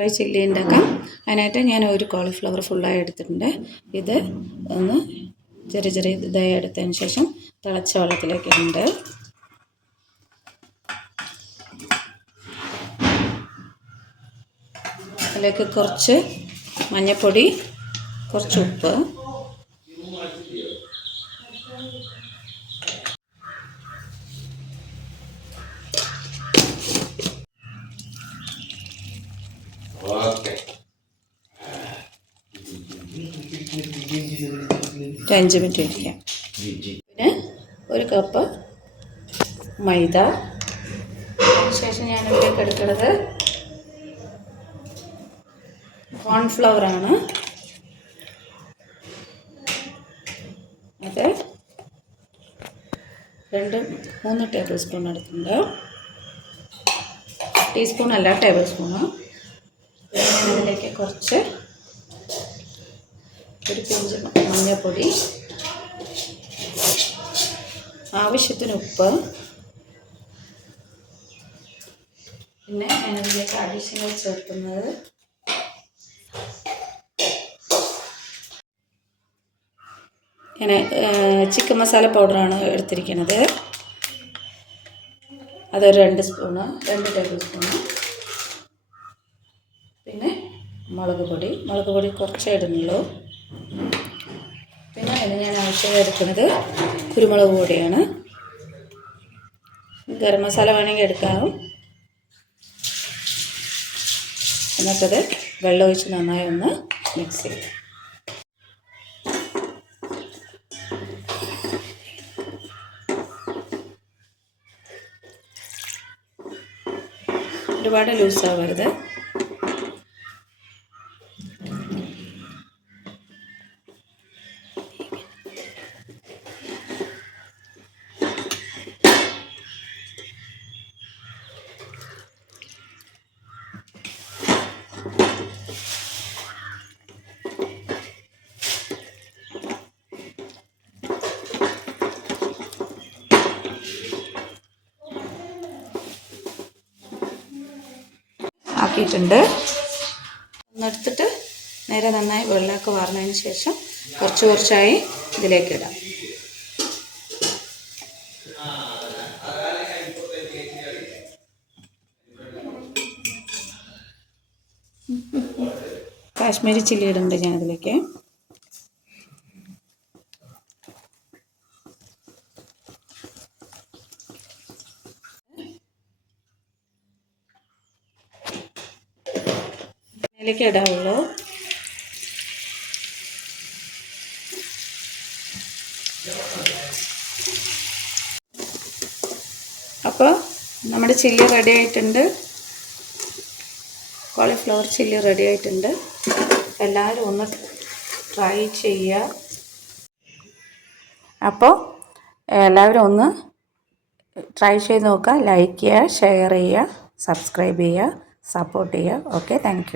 Fry chilli ഉണ്ടാക്കാം അതിനായിട്ട് ഞാൻ ഒരു കോളിഫ്ലവർ ഫുള്ളായി എടുത്തിട്ടുണ്ട്. ഇത് ഒന്ന് ചെറിയ ചെറിയ ഇതായി എടുത്തതിന് ശേഷം തിളച്ച വെള്ളത്തിലേക്ക് ഉണ്ട് അതിലേക്ക് കുറച്ച് മഞ്ഞൾപ്പൊടി കുറച്ച് ഉപ്പ് ഓക്കെ അഞ്ച് മിനിറ്റ് ഇരിക്കാം. പിന്നെ ഒരു കപ്പ് മൈദ. ശേഷം ഇതിലേക്ക് എടുക്കുന്നത് കോൺഫ്ലവർ ആണ്. അത് രണ്ട് മൂന്ന് ടേബിൾ സ്പൂൺ എടുത്തിട്ടുണ്ട്. ടീസ്പൂൺ അല്ല ടേബിൾ സ്പൂണ് അതിലേക്ക് കുറച്ച് ഒരു പിഞ്ച് മഞ്ഞൾപ്പൊടി. ആവശ്യത്തിന് ഉപ്പ്. പിന്നെ ഞാനതിലേക്ക് അഡീഷണൽ ചേർക്കുന്നത് ഞാൻ ചിക്കൻ മസാല പൗഡറാണ് എടുത്തിരിക്കുന്നത്. അതൊരു രണ്ട് സ്പൂണ് രണ്ട് ടേബിൾ സ്പൂണ്. പിന്നെ മുളക് പൊടി. മുളക് പൊടി കുറച്ചേ ഇടുന്നുള്ളൂ. പിന്നെ അതിന് ഞാൻ ആവശ്യം എടുക്കുന്നത് കുരുമുളക് പൊടിയാണ്. ഗരം മസാല വേണമെങ്കിൽ എടുക്കാവും എന്നിട്ടത് വെള്ളമൊഴിച്ച് നന്നായി ഒന്ന് മിക്സ് ചെയ്യും. ഒരുപാട് ലൂസാവരുത് ആക്കിയിട്ടുണ്ട് ഒന്നെടുത്തിട്ട് നേരെ നന്നായി വെള്ളമൊക്കെ വാർന്നതിന് ശേഷം കുറച്ച് കുറച്ചായി ഇതിലേക്ക് ഇടാം. കാശ്മീരി ചില്ലി ഇടുന്നുണ്ട് ഞാൻ ഇതിലേക്ക് ഇടാവുള്ളൂ അപ്പോൾ നമ്മുടെ ചില്ലി റെഡി ആയിട്ടുണ്ട്. കോളിഫ്ലവർ ചില്ലി റെഡി ആയിട്ടുണ്ട്. എല്ലാവരും ഒന്ന് ട്രൈ ചെയ്യുക. അപ്പോൾ എല്ലാവരും ഒന്ന് ട്രൈ ചെയ്ത് നോക്കുക. ലൈക്ക് ചെയ്യുക ഷെയർ ചെയ്യുക സബ്സ്ക്രൈബ് ചെയ്യുക സപ്പോർട്ട് ചെയ്യുക. Okay thank